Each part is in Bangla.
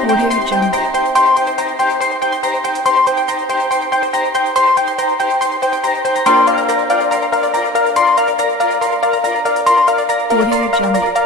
Audio Jungle. Audio Jungle.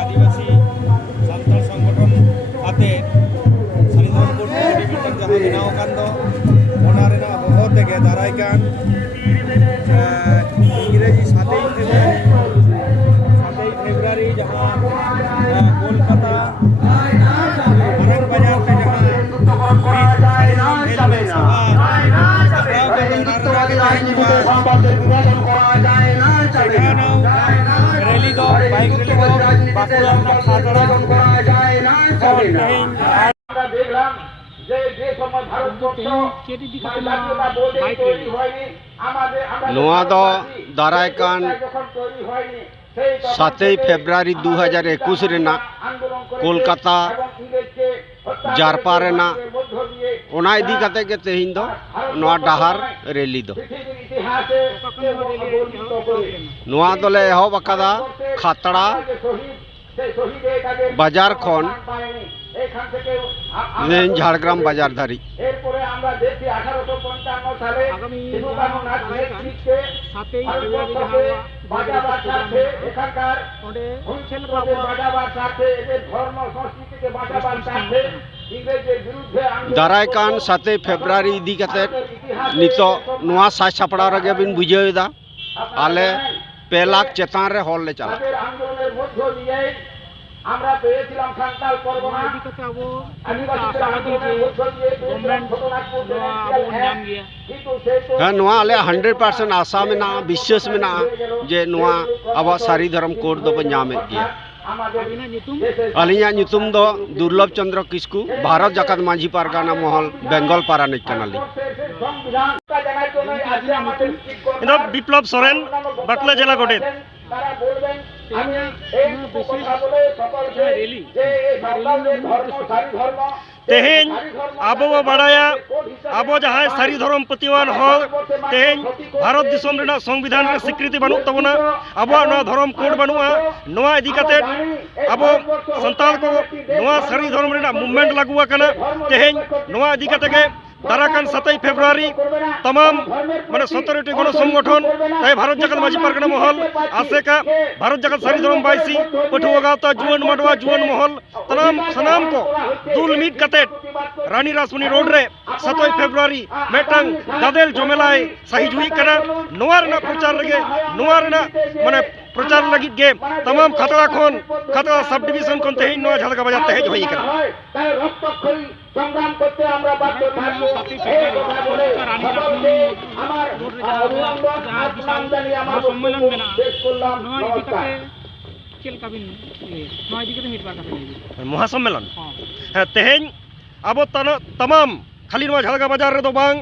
आदिवासी सान्ताल संगठन आते दारायकान इंग्रेजी 7 फेब्रुआरी जहाँ कोलकाता मारंग बाजार पे रैली दो बाइक रैली दो बाकुड़ा खातड़ा देखलाम नोआ दो दारायकान 7 फेब्रुआरी 2021 रेना कोलकाता जारपा रेना ओना इदी कते के तेहिन दो नोआ डाहार रैली दो नोआ दोले एहब अकादा खातड़ा बाजार खन झाड़ग्राम बाजार धारी दारायकान 7 फेब्रुआरी इदी कते नितो नोआ साज सापड़ा रगे बिन बुझेदा आले 2 लाख चेतान रे हॉल ले चला আমরা পেয়েছিলাম সান্তাল পরগনা এদিকে আবো আদিবাসীদের আন্দোলনের মধ্য দিয়ে হ্যাঁ নোয়া আলে 100% आशा में ना विश्वास में ना जे नोआ अब सारी धर्म कोड दो पंजाब में किया अलिया ᱧᱩᱛᱩᱢ दो दुर्लभ चंद्र किस्कू भारत जकात माझी पारगाना महल बेंगल पारानिक कनाली इनो विप्लव सोरेन बाकला जिला गोटेत तेहेन आबो बड़ाया आबो जहाँ सारी धर्म पतिवान हो तेहेन भारत दिसम रेना संविधान रे स्वीकृति बानु तबना आबो ना धर्म कोड बानुआ नोआ इदी कते आबो संताल को नोआ सारी धर्म रेना मूवमेंट लागुआ कना तेहेन नोआ इदी कते के दाराकान 7 फेब्रुआरी तमाम माने 17टी गण संगठन ताई भारत जगत माझी पारगना महल आसेका भारत जगत सारी धर्म बाईसी पठुआ गावता जुवन मडवा जुवन महल तमाम सनाम को दुल मीट कते रानी रासमनी रोड रे 7 फेब्रुआरी मेटंग गादेल जमेलाय सही जुई कना नोआ रेना प्रचार लगे नोआ रेना माने प्रचार लगी गे तमाम खतरा खन खतरा सब डिवीजन कोन तेही नोआ झालका बाजार तेज होई कना সংগ্রাম করতে আমরা বাধ্য থাকব এই কথা বলে সকলকে আমার অভিনন্দন সম্মান জানিয়ে আমার সম্মেলন মেনা শেষ করলাম নমস্কার चल कबिन नय दिके मिट बार का महासम्मेलन हां तेहेन आबो तमाम खाली नोआ झालका बाजार रे दो बांग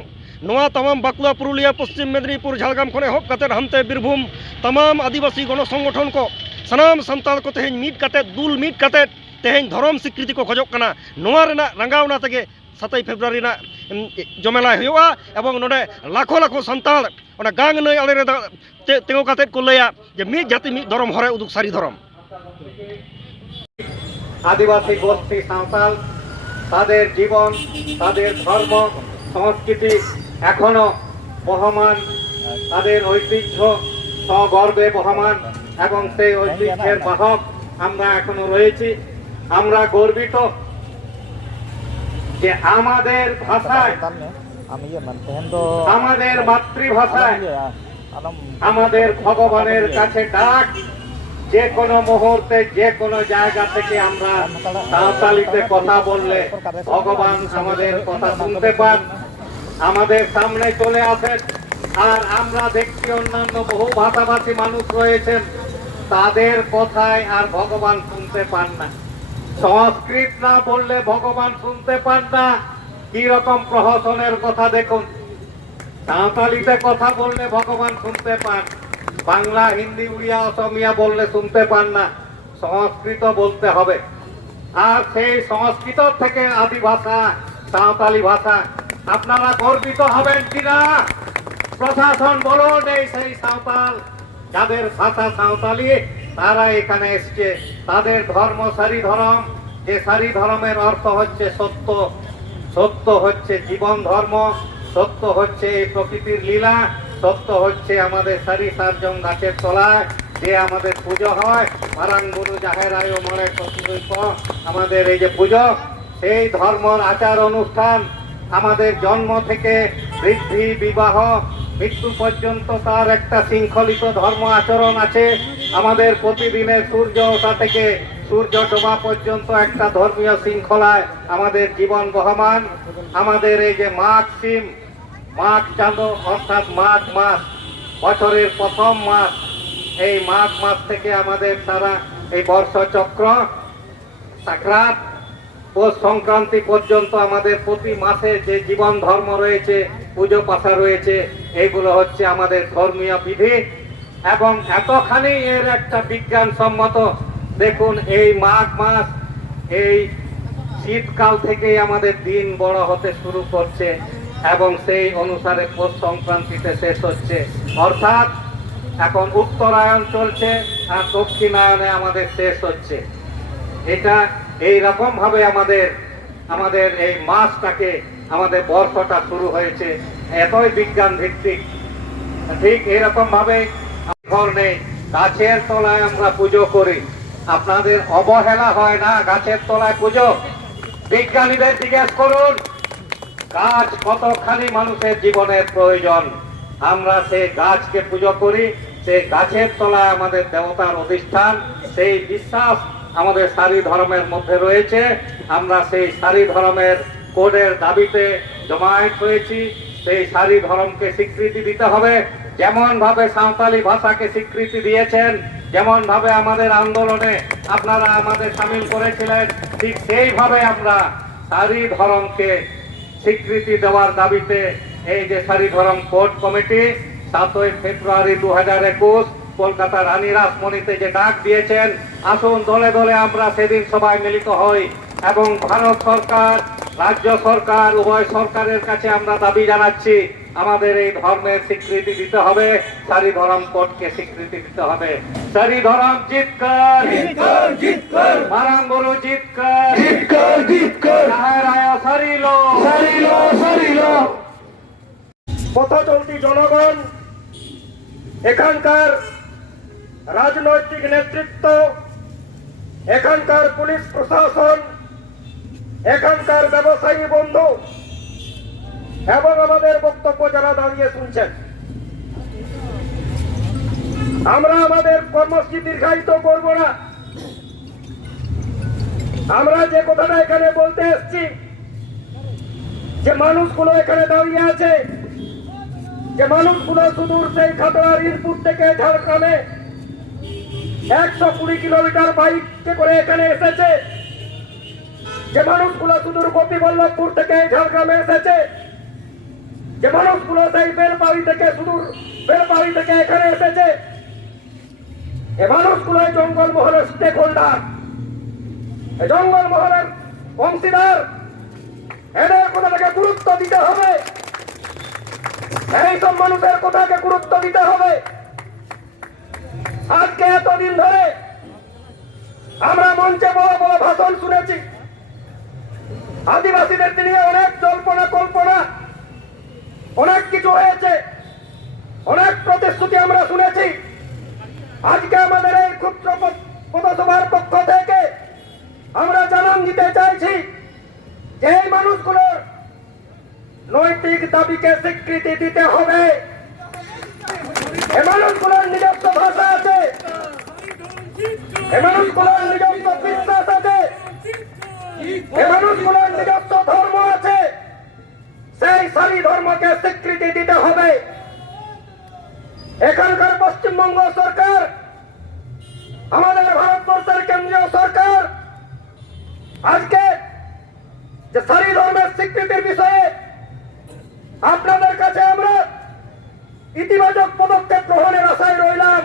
नोआ तमाम बाकुला पुरुलिया पश्चिम मेदिनीपुर झालगाम खने होक कते हमते बीरभूम तमाम आदिवासी गण संगठन को सनाम संताल को तेहेन मीट कते दुल मीट कते तेहेन धर्म स्वीकृति को खोजोक कना नोआ रेना रंगावना तके 7 फेब्रुआरी ना जमेला हुआ एवं नोडे लाखो लाखो संताल ओना गांग नय आले रे तेगो कते को लया जे मी जाति मी धर्म हरे उदुक सारी धर्म आदिवासी गोष्ठी सावताल तादेर जीवन तादेर धर्म संस्कृति एखोनो बहमान तादेर ऐतिह्य सगर्वे बहमान एवं सेई ऐतिह्येर बाहक আমরা এখনো রয়েছি। আমরা গর্বিত যে আমাদের ভাষায়, আমাদের মাতৃভাষায় আমাদের ভগবানের কাছে ডাক, যে কোনো মুহূর্তে যে কোনো জায়গা থেকে আমরা সাঁওতালিতে কথা বললে ভগবান আমাদের কথা শুনতে পান, আমাদের সামনে চলে আসেন। আর আমরা দেখছি অন্যান্য বহু ভাষাভাষী মানুষ রয়েছেন, তাদের কথায় আর ভগবান শুনতে পান না। সংস্কৃত না বললে ভগবান শুনতে পান না। কি রকম প্রহসনের কথা দেখুন। সাঁওতালিতে কথা বললে ভগবান শুনতে পান, বাংলা, হিন্দি, উড়িয়া, অসমিয়া বললে শুনতে পান না। সংস্কৃত বলতে হবে। আর সেই সংস্কৃত থেকে আদি ভাষা সাঁওতালি ভাষা। আপনারা গর্বিত হবেন কিনা? প্রশাসন বলুন, এই সেই সাঁওতাল যাদের ভাষা সাঁওতালি, তারা এখানে এসছে। তাদের ধর্ম সারি ধরম, যে সারি ধর্মের অর্থ হচ্ছে সত্য। সত্য হচ্ছে জীবন ধর্ম, সত্য হচ্ছে এই প্রকৃতির লীলা, সত্য হচ্ছে আমাদের সারি সারজম গাছের তলায় যে আমাদের পুজো হয়, মারাঙ্গুরু জাহের আয়ু মনে প্রতিরূপ, আমাদের এই যে পুজো, সেই ধর্মর আচার অনুষ্ঠান আমাদের জন্ম থেকে বৃদ্ধি, বিবাহ, মৃত্যু পর্যন্ত তার একটা শৃঙ্খলিত ধর্ম আচরণ আছে। আমাদের প্রতিদিনের সূর্য ওঠা থেকে সূর্য ডোবা পর্যন্ত একটা ধর্মীয় শৃঙ্খলায় আমাদের জীবন বহমান। আমাদের এই যে মাঘ সিম, মাঘ চাঁদ অর্থাৎ মাঘ মাস, বছরের প্রথম মাস, এই মাঘ মাস থেকে আমাদের সারা এই বর্ষচক্র, সাকরাত, পৌষ সংক্রান্তি পর্যন্ত আমাদের প্রতি মাসে যে জীবন ধর্ম রয়েছে, পুজো পাশা রয়েছে, এইগুলো হচ্ছে আমাদের ধর্মীয় বিধি। এবং এতখানি এর একটা বিজ্ঞানসম্মত, দেখুন এই মাঘ মাস, এই শীতকাল থেকেই আমাদের দিন বড় হতে শুরু করছে এবং সেই অনুসারে পৌষ সংক্রান্তিতে শেষ হচ্ছে। অর্থাৎ এখন উত্তরায়ণ চলছে আর দক্ষিণায়নে আমাদের শেষ হচ্ছে। এটা এই রকম ভাবে আমাদের এই মাসটাকে, আমাদের বর্ষটা শুরু হয়েছে, এতই বিজ্ঞান ভিত্তিক। ঠিক এরকম ভাবে ঘর নেই, গাছের তলায় আমরা পুজো করি। আপনাদের অবহেলা হয় না গাছের তলায় পুজো? বিজ্ঞানীদের জিজ্ঞেস করুন, গাছ কতখানি মানুষের জীবনের প্রয়োজন। আমরা সেই গাছকে পুজো করি, সেই গাছের তলায় আমাদের দেবতার অধিষ্ঠান, সেই বিশ্বাস আমাদের সারি ধর্মের মধ্যে রয়েছে। আমরা সেই সারি ধর্মের কোডের দাবিতে জমায়েত হয়েছি। সেই সারি ধর্মকে স্বীকৃতি দিতে হবে। যেমন ভাবে সাঁওতালি ভাষাকে স্বীকৃতি দিয়েছেন, যেমন ভাবে আমাদের আন্দোলনে আপনারা আমাদের সামিল করেছিলেন, ঠিক সেইভাবে আমরা সারি ধর্মকে স্বীকৃতি দেওয়ার দাবিতে এই যে সারি ধর্ম কোড কমিটি 7ই ফেব্রুয়ারি 2021 কলকাতা রানী রাসমণিতে যে ডাক দিয়েছেন, আসুন দলে দলে আমরা সেদিন সবাই মিলিত হই এবং ভারত সরকার, রাজ্য সরকার, উভয় সরকারের কাছে আমরা দাবি জানাচ্ছি, আমাদের এই ধর্মের স্বীকৃতি দিতে হবে, সারি ধর্ম কোডকে স্বীকৃতি দিতে হবে। সারি ধর্ম জিতকর, মারাঙ্গুরু জিতকর, জাহের আয়া সারিলো। পথ চলতি জনগণ, এখানকার রাজনৈতিক নেতৃত্ব, এখানকার পুলিশ প্রশাসন, এখানকার ব্যবসায়ী বন্ধু এবং আমাদের বক্তব্য যারা দাঁড়িয়ে শুনছেন, আমরা আমাদের কর্মসূচি দীর্ঘায়িত করব না। আমরা যে কথাটা এখানে বলতে এসেছি, যে মানুষগুলো এখানে দাঁড়িয়ে আছে, যে মানুষগুলো সুদূর সেই খাতড়ার ইনপুট থেকে ঝাড়গ্রামে 120 কিলোমিটার বাইকে করে এখানে এসেছে, যে মানুষগুলো সুদূর গোপীবল্লভপুর থেকে ঝাড়গ্রামে এসেছে, যে মানুষগুলো সেই বেলপাড়ি থেকে সুদূর বেলপাড়ি থেকে এখানে এসেছে, এ মানুষগুলো জঙ্গলমহলের স্টেক হোল্ডার, জঙ্গলমহলের অংশীদার। এদের কথাটাকে গুরুত্ব দিতে হবে, এইসব মানুষের কথাকে গুরুত্ব দিতে হবে। আজকে এতদিন ধরে আমরা মঞ্চে বড় বড় ভাষণ শুনেছি, আদিবাসীদের নিয়ে অনেক জল্পনা কল্পনা, অনেক কিছু হয়েছে, অনেক প্রতিশ্রুতি আমরা শুনেছি। আজকে আমাদের এই ক্ষুদ্র পৌরসভার পক্ষ থেকে আমরা জানান দিতে চাইছি যে এই মানুষগুলোর নৈতিক দাবিকে স্বীকৃতি দিতে হবে। এ মানুষগুলোর নিজস্ব ভাষা আছে, এ মানুষগুলোর নিজস্ব বিশ্বাস আছে, এ মানুষগুলোর নিজস্ব ধর্ম আছে। সেই সারি ধর্মকে স্বীকৃতি দিতে হবে। এখানকার পশ্চিমবঙ্গ সরকার, আমাদের ভারতবর্ষের কেন্দ্রীয় সরকার আজকে যে সারি ধর্মের স্বীকৃতির বিষয়ে আপনাদের কাছে আমরা ইতিবাচক পদক্ষেপ গ্রহণের আশায় রইলাম।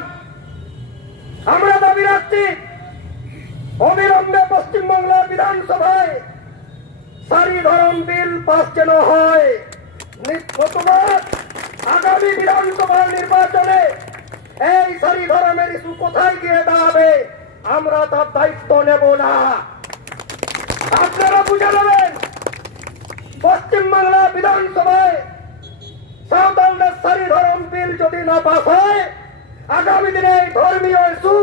আমরা দাবি রাখছি অবিলম্বে পশ্চিমবাংলার বিধানসভায় সারি ধর্ম বিল পাস যেন হয়। নতুবা আগামী বিধানসভা নির্বাচনে এই সারি ধর্মের ইস্যু কোথায় গিয়ে দাঁড়াবে আমরা তার দায়িত্ব নেব না। আপনারা বুঝে নেবেন, পশ্চিমবাংলা বিধানসভায় সাঁওতালদের সারি ধর্ম বিল যদি না পাস হয়, আগামী দিনে এই ধর্মীয় ইস্যু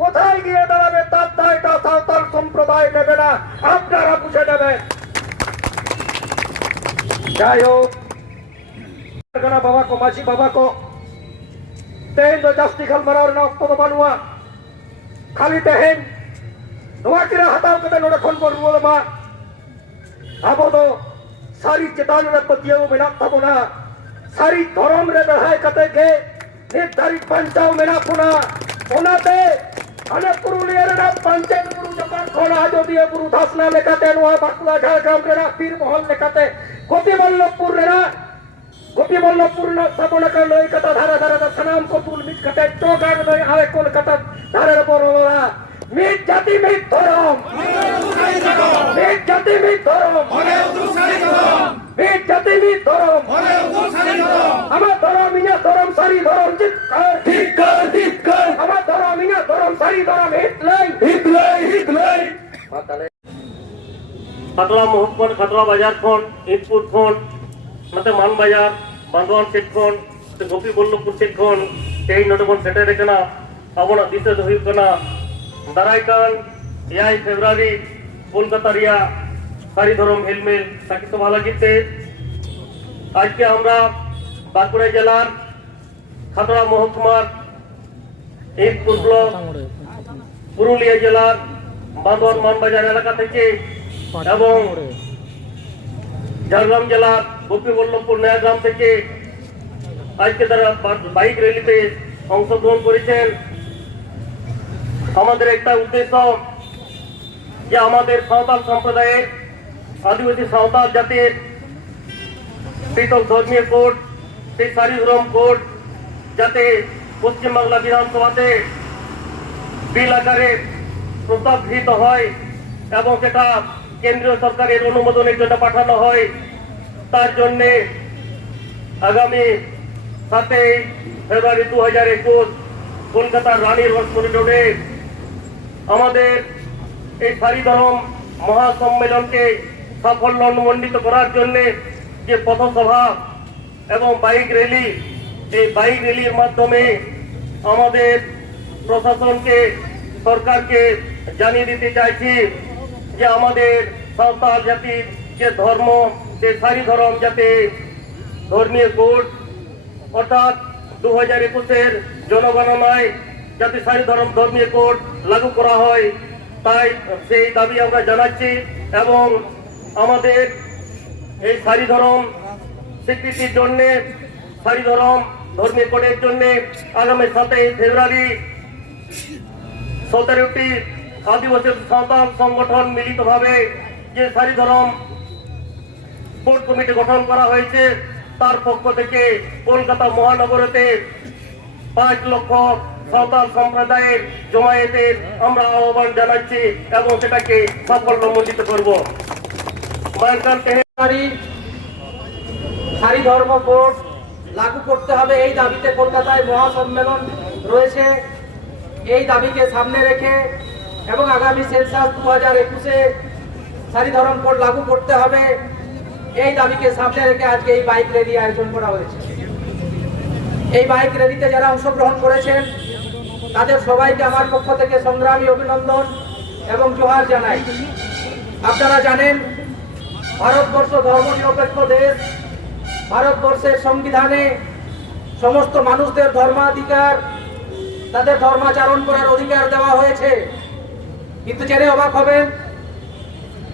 কোথায় গিয়ে দাঁড়াবে তার দায়টা সাঁওতাল সম্প্রদায় নেবে না, আপনারা বুঝে নেবেন। যাই হোক, बाबा को मासी बाबा को तेन दो जास्ती खल मरार ना ऑक्टो बानुआ खाली तेन नोआ किरा हटाव कते नोडे खन को रुवा मा आबो दो सारी चेतान रे पतियो मेना तबोना सारी धर्म रे बहाय कते के निर्धारित पंचाव मेना पुना ओनाते अने पुरुलिया रे ना पंचायत पुरु जपान खोना जोदिए पुरु धासना लेकाते नोआ बाकुला झारग्राम रे ना पीर महल लेकाते गोपीवल्लभपुर रे ना गोपीवल्लभपुर स्थापना कर लई कथा धारा धारा सनाम को तुल मिट कटे चौकाग नई आवे कोन कथा धारा बरोला मिट जाति मिट धर्म मिट जाति मिट धर्म मिट जाति मिट धर्म আমার ধর্ম ইয়া ধর্ম সারি ধর্ম ঠিক কর আমার ধর্ম ইয়া ধর্ম সারি ধর্ম হিটলাই খাতড়া মহকুমার খাতড়া বাজার খন ইটপুর খন मत मान बाजार बांधवान सेट खन गोपीवल्लभपुर सेट खन तेज नोटबन सेटर कना आबोना दिशा दो हुई कना दारायकान 8 फेब्रुआरी कोलकाता रिया सारी धर्म हेलमेल साकी सभा लागिते आज के हमरा बांकुड़ा जिलार खातड़ा महकुमार इटपुर ब्लक पुरुलिया जिलार बांधवान मान बाजार एलाका थेके एवं झारग्राम जिलार गोपीवल्लभपुर नयाग्राम থেকে আজকে তারা বাইক র্যালিতে অংশগ্রহণ করেছেন। আমাদের একটা উদ্দেশ্য যে আমাদের সাঁওতাল সম্প্রদায়ের আদিবাসী সাঁওতাল জাতির পৃথক ধর্মীয় কোড সেই সারি ধর্ম কোড যাতে পশ্চিমবাংলা বিধানসভাতে বিল আকারে প্রস্তাব গৃহীত হয় এবং সেটা কেন্দ্রীয় সরকারের অনুমোদনের জন্য পাঠানো হয়। তার জন্য আগামী 7 ফেব্রুয়ারি 2021 কলকাতার রানীর হসপিটাল রোডে আমাদের এই সারি ধর্ম মহাসম্মেলনকে সাফল্যমণ্ডিত করার জন্য যে পথসভা এবং বাইক র্যালি, এই বাইক র্যালির মাধ্যমে আমাদের প্রশাসনকে সরকারকে জানিয়ে দিতে চাইছি যে আমাদের সাঁওতাল জাতির যে ধর্ম যে সারি ধর্ম যাতে ধর্মীয় কোড অর্থাৎ 2021 জনগণনায় যাতে সারি ধর্ম ধর্মীয় কোড লাগু করা হয় তাই সেই দাবি আমরা জানাচ্ছি এবং আমাদের এই সারি ধর্ম স্বীকৃতির জন্য সারি ধর্ম ধর্মীয় কোডের জন্য আগামী 7 ফেব্রুয়ারি 17টি আদিবাসী সাঁওতাল সংগঠন মিলিতভাবে যে সারি ধর্ম কোড কমিটি গঠন করা হয়েছে তার পক্ষ থেকে কলকাতা মহানগরীতে 5 লক্ষ সাঁওতাল সম্প্রদায়ের জমায়েতের আমরা আহ্বান জানাচ্ছি এবং সেটাকে সাফল্যমণ্ডিত করব। সারি ধর্ম কোড লাগু করতে হবে এই দাবিতে কলকাতায় মহাসম্মেলন রয়েছে। এই দাবিকে সামনে রেখে এবং আগামী সেন্সাস 2021-এ সারি ধর্ম কোড লাগু করতে হবে এই দাবিকে সামনে রেখে আজকে এই বাইক র্যালি আয়োজন করা হয়েছে। এই বাইক র্যালিতে যারা অংশগ্রহণ করেছেন তাদের সবাইকে আমার পক্ষ থেকে সংগ্রামী অভিনন্দন এবং জোহার জানাই। আপনারা জানেন ভারতবর্ষ ধর্মনিরপেক্ষ দেশ। ভারতবর্ষের সংবিধানে সমস্ত মানুষদের ধর্মাধিকার, তাদের ধর্মাচরণ করার অধিকার দেওয়া হয়েছে। কিন্তু জেনে অবাক হবেন,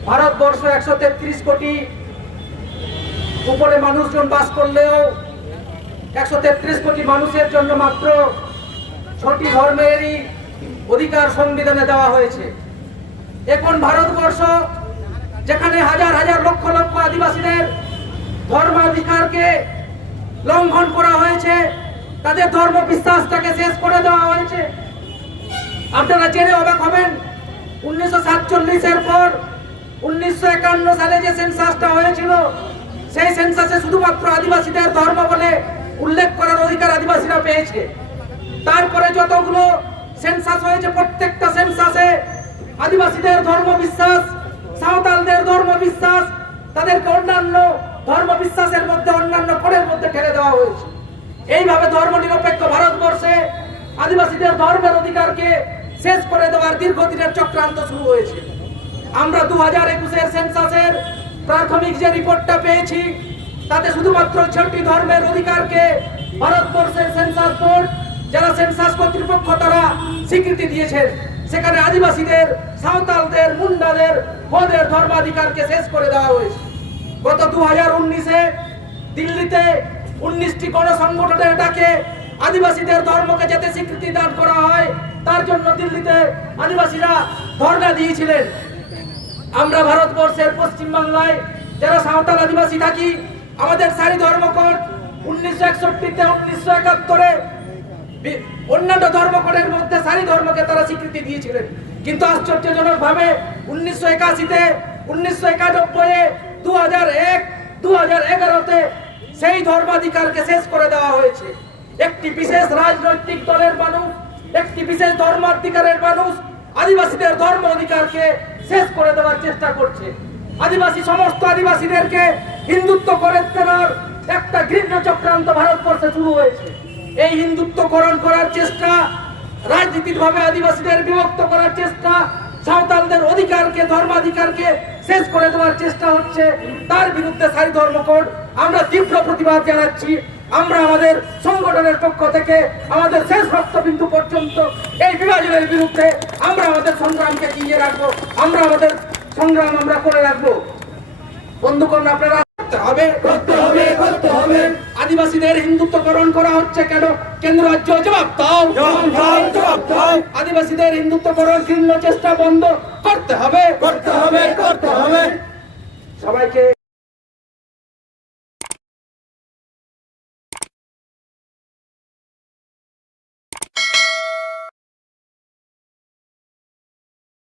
ভারতবর্ষ 133 কোটি উপরে মানুষজন বাস করলেও 133 কোটি মানুষের জন্য মাত্র 6টি ধর্মেরই অধিকার সংবিধানে দেওয়া হয়েছে। এখন ভারতবর্ষ যেখানে হাজার হাজার লক্ষ লক্ষ আদিবাসীদের ধর্মাধিকারকে লঙ্ঘন করা হয়েছে, তাদের ধর্ম বিশ্বাসটাকে শেষ করে দেওয়া হয়েছে। আপনারা জেনে অবাক হবেন, 1947-এর পর 1951 সালে যে সেন্সাসটা হয়েছিল, সেই সেন্সাসে শুধুমাত্র আদিবাসীদের ধর্ম বলে উল্লেখ করার অধিকার আদিবাসীরা পেয়েছে। তারপরে যতগুলো সেন্সাস হয়েছে, প্রত্যেকটা সেন্সাসে আদিবাসীদের ধর্ম বিশ্বাস, সাঁওতালদের ধর্ম বিশ্বাস, তাদেরকে অন্যান্য ধর্ম বিশ্বাসের মধ্যে, অন্যান্য কোণের মধ্যে ঠেলে দেওয়া হয়েছে। এইভাবে ধর্মনিরপেক্ষ ভারতবর্ষে আদিবাসীদের ধর্মের অধিকারকে শেষ করে দেওয়ার দীর্ঘদিনের চক্রান্ত শুরু হয়েছে। আমরা 2021-এর সেন্সাসের প্রাথমিক যে রিপোর্টটা পেয়েছি, তাতে শুধুমাত্র 6টি ধর্মের অধিকারকে ভারতবর্ষের সেন্সাস বোর্ড, যারা সেন্সাস কর্তৃপক্ষ, তারা স্বীকৃতি দিয়েছেন। সেখানে আদিবাসীদের, সাঁওতালদের, মুন্ডাদের, ওদের ধর্মাধিকারকে শেষ করে দেওয়া হয়েছে। গত 2019-এ দিল্লিতে 19টি গণসংগঠনের ডাকে আদিবাসীদের ধর্মকে যাতে স্বীকৃতি দান করা হয়, তার জন্য দিল্লিতে আদিবাসীরা ধর্ণা দিয়েছিলেন। আমরা ভারতবর্ষের পশ্চিমবাংলায় যারা সাঁওতাল আদিবাসী থাকি, আমাদের সারি ধর্মকোড 1961-তে, 1971-এ অন্যান্য ধর্মকোডের মধ্যে সারি ধর্মকে তারা স্বীকৃতি দিয়েছিলেন। কিন্তু আশ্চর্যজনক ভাবে 1981-তে, 1991-এ, 2001, 2011-তে সেই ধর্মাধিকারকে শেষ করে দেওয়া হয়েছে। একটি বিশেষ রাজনৈতিক দলের মানুষ, একটি বিশেষ ধর্মাধিকারের মানুষ আদিবাসীদের ধর্ম অধিকারকে শেষ করে দেওয়ার চেষ্টা করছে। আদিবাসী, সমস্ত আদিবাসীদেরকে হিন্দুত্ব করে দেওয়ার একটা ঘৃণ্য চক্রান্ত ভারতবর্ষে শুরু হয়েছে। এই হিন্দুত্বকরণ করার চেষ্টা, রাজনীতিক ভাবে আদিবাসীদের বিভক্ত করার চেষ্টা, সাঁওতালদের অধিকারকে, ধর্মাধিকারকে শেষ করে দেওয়ার চেষ্টা হচ্ছে। তার বিরুদ্ধে সারি ধর্মকোড আমরা তীব্র প্রতিবাদ জানাচ্ছি। আমরা আমাদের সংগঠনের পক্ষ থেকে আমাদের শেষ রক্তবিন্দু পর্যন্ত এই বিভাজনের বিরুদ্ধে আমরা আমাদের সংগ্রামকে এগিয়ে রাখবো। আমরা আমাদের সংগ্রাম আমরা করে রাখবো। বন্ধুগণ, আপনারা করতে হবে। আদিবাসীদের হিন্দুত্বকরণ করা হচ্ছে কেন? কেন্দ্র রাজ্য জবাব দাও। আদিবাসীদের হিন্দুত্বকরণ ঘৃণ্য চেষ্টা বন্ধ করতে হবে।